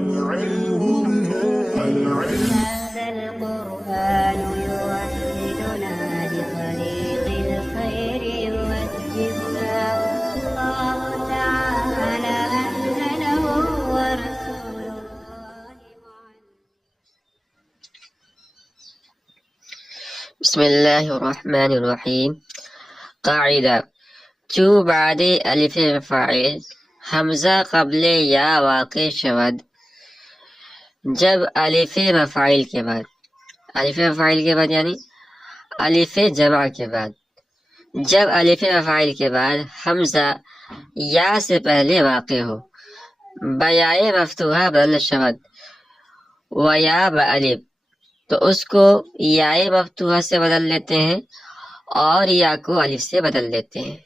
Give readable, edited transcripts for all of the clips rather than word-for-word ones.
هذا القرآن يوحدنا لطريق الخير يوجهنا الله تعالى أنزله ورسول الله بسم الله الرحمن الرحیم. قاعدہ: چون بعد الف فاعل حمزہ قبل یا واقع شود جب الف مفاعل کے بعد یعنی الف جمع کے بعد، جب الف مفاعل کے بعد حمزہ یا سے پہلے واقع ہو، بیائے مفتوحہ بدل شود و یا بالف، تو اس کو یائے مفتوحہ سے بدل لیتے ہیں اور یا کو الف سے بدل لیتے ہیں.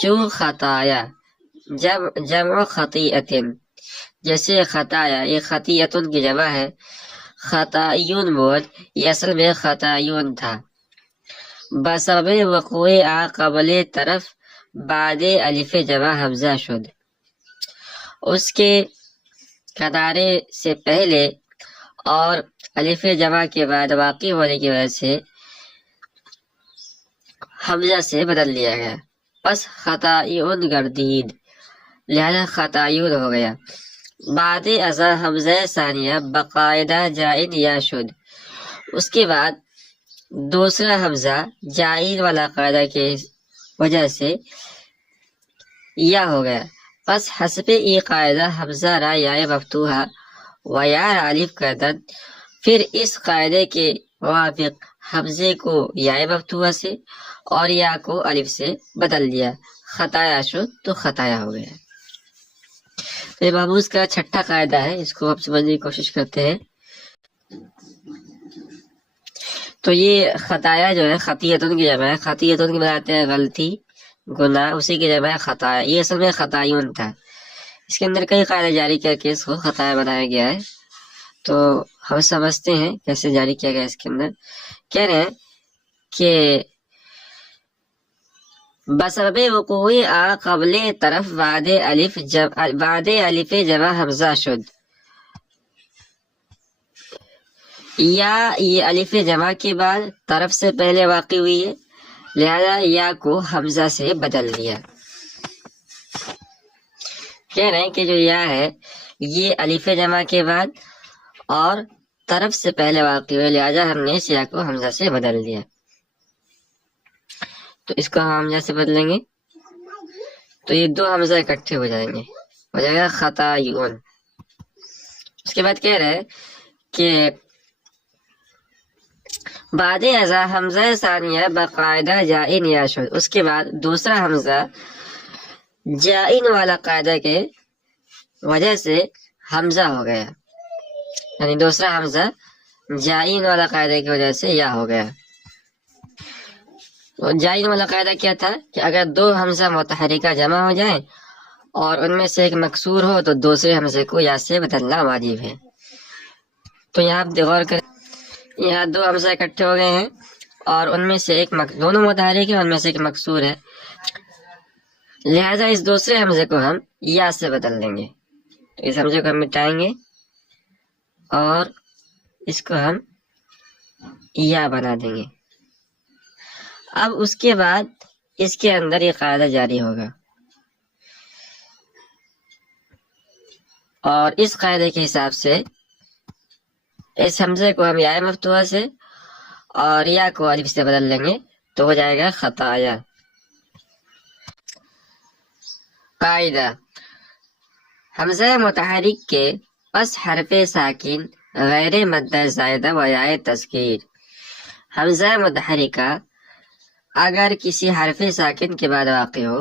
چون خطایا جمع خطیئتن، جیسے خطایا، یہ خطیئتن کی جمع ہے، خطائیون بود، یہ اصل میں خطائیون تھا. بسبب وقوع قبل طرف بعد الف جمع حمزہ شد، اس کے کنارے سے پہلے اور الف جمع کے بعد واقع ہونے کی وجہ سے حمزہ سے بدل لیا گیا. پس خطائیون گردید، لہذا خطائیون ہو گیا. بعد ازا حمزہ ثانیہ باقاعدہ جائن یا شد، اس کے بعد دوسرا حمزہ جائن والا قاعدہ کی وجہ سے یا ہو گیا. پس حسب ای قاعدہ حمزہ را یا مفتوحہ و یا الف کردن، پھر اس قاعدے کے موافق حمزے کو یا مفتوحہ سے اور یا کو الف سے بدل دیا. خطایا شد تو خطایا ہو گیا. یہ محفوظ کا چھٹا قاعدہ ہے، اس کو ہم سمجھنے کی کوشش کرتے ہیں. تو یہ خطایا جو ہے خطیئتن کی جمع ہے، خطیئتن کی بناتے ہیں غلطی، گناہ، اسی کی جمع ہے خطایا. یہ اصل میں خطائیون تھا. اس کے اندر کئی قاعدہ جاری کر کے اس کو خطایا بنایا گیا ہے. تو ہم سمجھتے ہیں کیسے جاری کیا گیا. اس کے اندر کہہ رہے ہیں کہ بسبب وقوع قبل طرف بعد الف جمع حمزہ شد، یا یہ الف جمع کے بعد طرف سے پہلے واقع ہوئی ہے، لہذا یا کو حمزہ سے بدل دیا. کہہ رہے ہیں کہ جو یا ہے یہ الف جمع کے بعد اور طرف سے پہلے واقع ہوئے، لہذا ہم نے اس یا کو حمزہ سے بدل دیا. تو اس کو ہم حمزہ سے بدلیں گے تو یہ دو حمزہ اکٹھے ہو جائیں گے، ہو جائے گا خطائیون. اس کے بعد کہہ رہے ہیں کہ بعد ازا حمزہ ثانیہ باقاعدہ جائن یا شد، اس کے بعد دوسرا حمزہ جائن والا قاعدہ کے وجہ سے حمزہ ہو گیا، یعنی دوسرا حمزہ جائن والا قاعدہ کی وجہ سے یا ہو گیا. جائن والا قاعدہ کیا تھا کہ اگر دو حمزہ متحرکہ جمع ہو جائیں اور ان میں سے ایک مکسور ہو تو دوسرے حمزے کو یا سے بدلنا واجب ہے. تو یہاں آپ غور کریں، یہاں دو حمزہ اکٹھے ہو گئے ہیں اور ان میں سے ایک دونوں متحرک ہیں، ان میں سے ایک مکسور ہے، لہذا اس دوسرے حمزے کو ہم یا سے بدل دیں گے. تو اس حمزے کو ہم مٹائیں گے اور اس کو ہم یا بنا دیں گے. اب اس کے بعد اس کے اندر یہ قاعدہ جاری ہوگا اور اس قاعدے کے حساب سے اس حمزے کو ہم یا مفتوحہ سے اور یا کو الف سے بدل لیں گے تو ہو جائے گا خطایا. قاعدہ: حمزہ متحرک کے پس حرف ساکن غیر مد زائدہ و یا تذکیر. حمزہ متحرکہ اگر کسی حرف ساکن کے بعد واقع ہو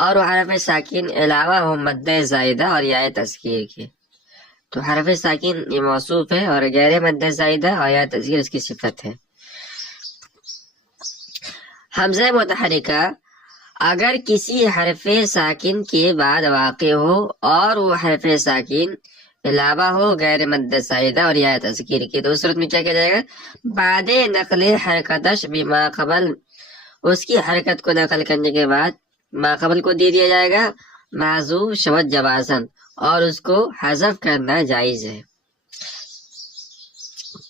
اور وہ حرف ساکن علاوہ ہو مد زائدہ اور یا تذکیر کے، تو حرف ساکن یہ موصوف ہے اور غیر مد زائدہ اور یا تذکیر اس کی صفت ہے. حمزہ متحرکہ اگر کسی حرف ساکن کے بعد واقع ہو اور وہ حرف ساکن علاوہ ہو غیر مد زائدہ اور یا تذکیر کی، تو اس صورت میں کیا کیا جائے گا؟ بعد نقل حرکتش بما قبل، اس کی حرکت کو نقل کرنے کے بعد ما قبل کو دے دیا جائے گا محذوف شود جوازن، اور اس کو حذف کرنا جائز ہے۔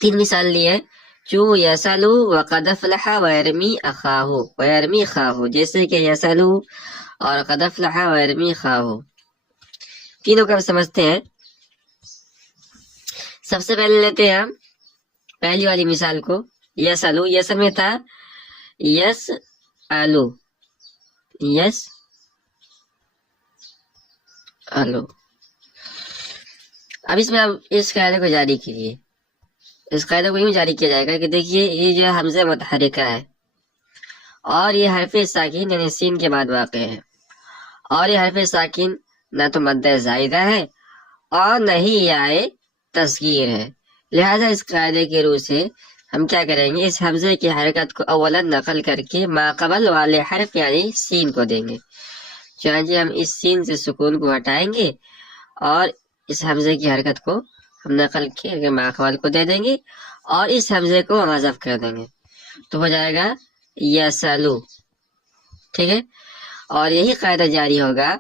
3 مثال لی ہے، چو یسلو وقد افلح ویرمی اخاہو ویرمی خاہو، جیسے کہ یسلو اور قد افلح ویرمی خاہو، تینوں کا سمجھتے ہیں۔ سب سے پہلے لیتے ہیں ہم پہلی والی مثال کو، یسلو، یسل میں تھا یس الو، یس الو۔ اب اس میں اب اس قاعدے کو جاری کیجیے، اس قاعدے کو یوں جاری کیا جائے گا کہ دیکھیے یہ جو حمزہ متحرکہ ہے اور یہ حرف ساکن یعنی سین کے بعد واقع ہے، اور یہ حرف ساکن نہ تو مد زائدہ ہے اور نہ ہی یائے تصغیر ہے، لہذا اس قاعدے کے روح سے ہم کیا کریں گے، اس حمزے کی حرکت کو اولا نقل کر کے ماقبل والے حرف یعنی سین کو دیں گے، چنانچہ ہم اس سین سے سکون کو ہٹائیں گے اور اس حمزے کی حرکت کو ہم نقل کے ماقبل کو دے دیں گے اور اس حمزے کو ہم حذف کر دیں گے، تو ہو جائے گا یسلو، ٹھیک ہے۔ اور یہی قاعدہ جاری ہوگا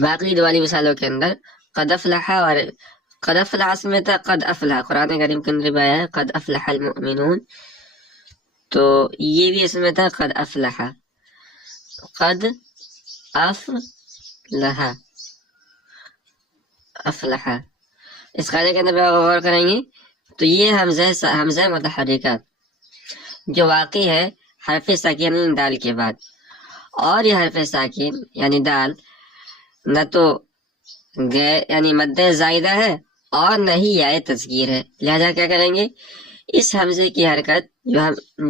باقی دو والی مثالوں کے اندر، قد افلح اور قد افلح اس میں تھا قد افلح، قرآن کریم کے اندر آیا ہے قد افلح المؤمنون، تو یہ بھی اس میں تھا قد افلح، قد افلح افلح۔ اس قاعدے کے اندر غور کریں گے تو یہ حمزہ متحرکہ جو واقع ہے حرف ساکن دال کے بعد، اور یہ حرف ساکن یعنی دال نہ تو یعنی مد زائدہ ہے اور نہ ہی یائے تصغیر ہے، لہذا کیا کریں گے، اس حمزے کی حرکت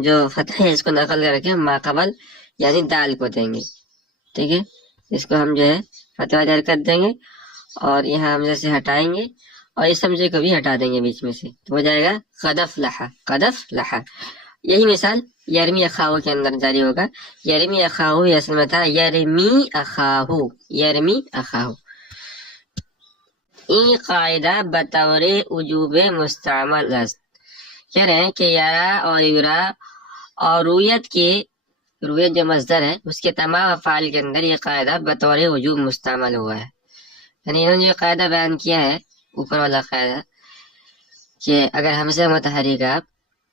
جو فتح ہے اس کو نقل کر کے ماقبل یعنی دال کو دیں گے، ٹھیک ہے، اس کو ہم جو ہے فتح والی حرکت دیں گے اور یہاں حمزے سے ہٹائیں گے اور اس حمزے کو بھی ہٹا دیں گے بیچ میں سے، تو ہو جائے گا قد افلح قد افلح۔ یہی مثال یرمی اخاہو کے اندر جاری ہوگا، یرمی اخاہو یہ اصل میں تھا یرمی اخاہو یرمی اخاہو۔ این قاعدہ بطور وجوب مستعمل است، کہہ رہے ہیں کہ یرا اور یرا اور رویت جو مصدر ہے اس کے تمام افعال کے اندر یہ قاعدہ بطور وجوب مستعمل ہوا ہے، یعنی انہوں نے یہ قاعدہ بیان کیا ہے اوپر والا قاعدہ کہ اگر حمزہ متحرکہ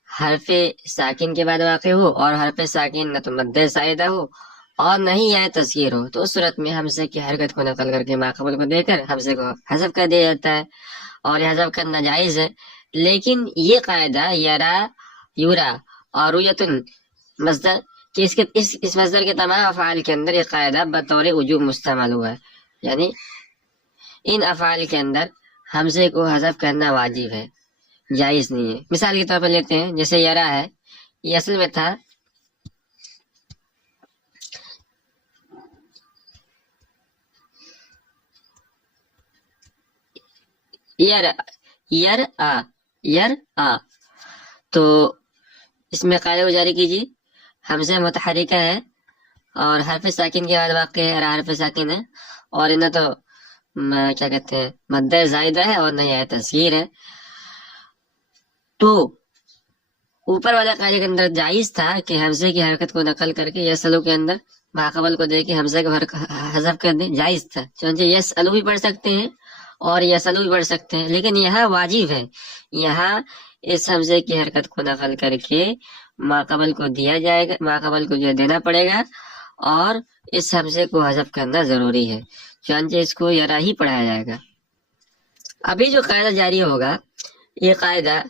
حرف ساکن کے بعد واقع ہو اور حرف ساکن نہ تو مد زائدہ ہو اور نہ ہی یائے تصغیر ہو، تو اس صورت میں حمزے کی حرکت کو نقل کر کے ماقبل کو دے کر حمزے کو حذف کر دیا جاتا ہے، اور یہ حذف کرنا جائز ہے۔ لیکن یہ قاعدہ یرا یورا اور رویتن مصدر کہ اس مصدر کے تمام افعال کے اندر یہ قاعدہ بطور وجوب مستعمل ہوا ہے، یعنی ان افعال کے اندر حمزے کو حذف کرنا واجب ہے، جائز نہیں ہے۔ مثال کے طور پر لیتے ہیں، جیسے یرا ہے، یہ اصل میں تھا یر تو اس میں قاعدہ کو جاری کیجیے، حمزہ متحرکہ ہے اور حرف ساکن کے بعد واقع ہے، حرف ساکن ہے اور نہ تو کیا کہتے ہیں مد زائدہ ہے اور نہ یائے تصغیر ہے، تو اوپر والے قاعدے کے اندر جائز تھا کہ حمزے کی حرکت کو نقل کر کے یسلو کے اندر ماقبل کو دے کے حمزے کو حذف کر دیں، جائز تھا، چنانچہ یسلو بھی پڑھ سکتے ہیں اور یسلو بھی پڑھ سکتے ہیں، لیکن یہاں واجب ہے، یہاں اس حمزے کی حرکت کو نقل کر کے ماقبل کو دیا جائے گا، ماقبل کو جو دینا پڑے گا اور اس حمزے کو حذف کرنا ضروری ہے، چنانچہ اس کو یرا ہی پڑھایا جائے گا۔ ابھی جو قاعدہ جاری ہوگا یہ قاعدہ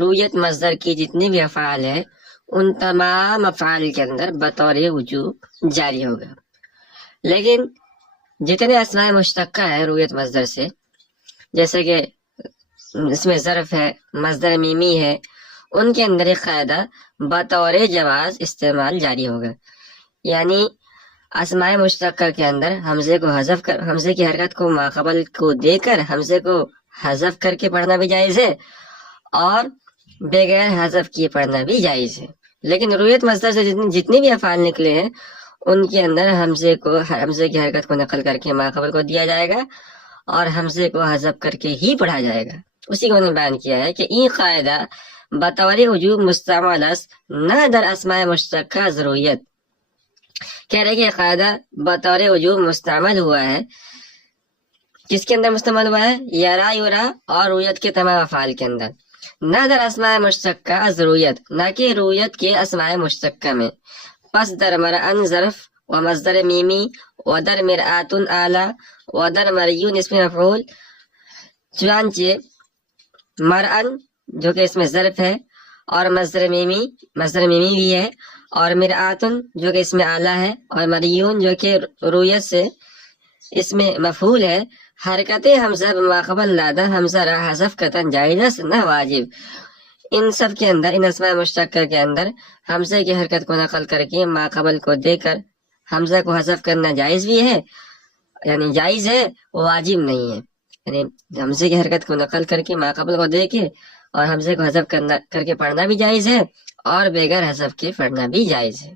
رویت مصدر کی جتنی بھی افعال ہے ان تمام افعال کے اندر بطور وجوب جاری ہوگا، لیکن جتنے اسماء مشتقہ ہے رویت مصدر سے، جیسے کہ اس میں ظرف ہے، مصدر میمی ہے، ان کے اندر ایک قاعدہ بطور جواز استعمال جاری ہوگا، یعنی اسماء مشتقہ کے اندر حمزے کی حرکت کو ماقبل کو دے کر حمزے کو حذف کر کے پڑھنا بھی جائز ہے اور بغیر حذف کیے پڑھنا بھی جائز ہے، لیکن رویت مصدر سے جتنے بھی افعال نکلے ہیں ان کے اندر حمزے کی حرکت کو نقل کر کے ماقبل کو دیا جائے گا اور حمزے کو حذف کر کے ہی پڑھا جائے گا۔ اسی کو انہوں نے بیان کیا ہے کہ این قاعدہ بطور وجوب مستعمل است نہ در اسماء مشتقہ ضروریت، کہہ رہے کہ یہ قاعدہ بطور وجوب مستعمل ہوا ہے کس کے اندر مستعمل ہوا ہے؟ یرا یورا اور رویت کے تمام افعال کے اندر، نہ در اسماء مشتقہ از رویت، نہ کہ رویت کے اسماء مشتقہ میں. پس در مرعن ظرف و مصدر میمی و در مرآتن آلہ و در مریون اسم مفعول. چنانچہ مرعن جو کہ اس میں ظرف ہے اور مصدر میمی بھی ہے، اور مرآتن جو کہ اس میں آلہ ہے، اور مریون جو کہ رویت سے اس میں مفعول ہے. حرکت حمزہ بماقبل لادہ حمزہ را حذف قطعا جائز نہ واجب. ان سب کے اندر، ان اسماء مشتقہ کے اندر حمزے کی حرکت کو نقل کر کے ماقبل کو دے کر حمزہ کو حذف کرنا جائز بھی ہے، یعنی جائز ہے، واجب نہیں ہے. یعنی حمزے کی حرکت کو نقل کر کے ماقبل کو دے کے اور حمزے کو حذف کر کے پڑھنا بھی جائز ہے، اور بغیر حذف کے پڑھنا بھی جائز ہے.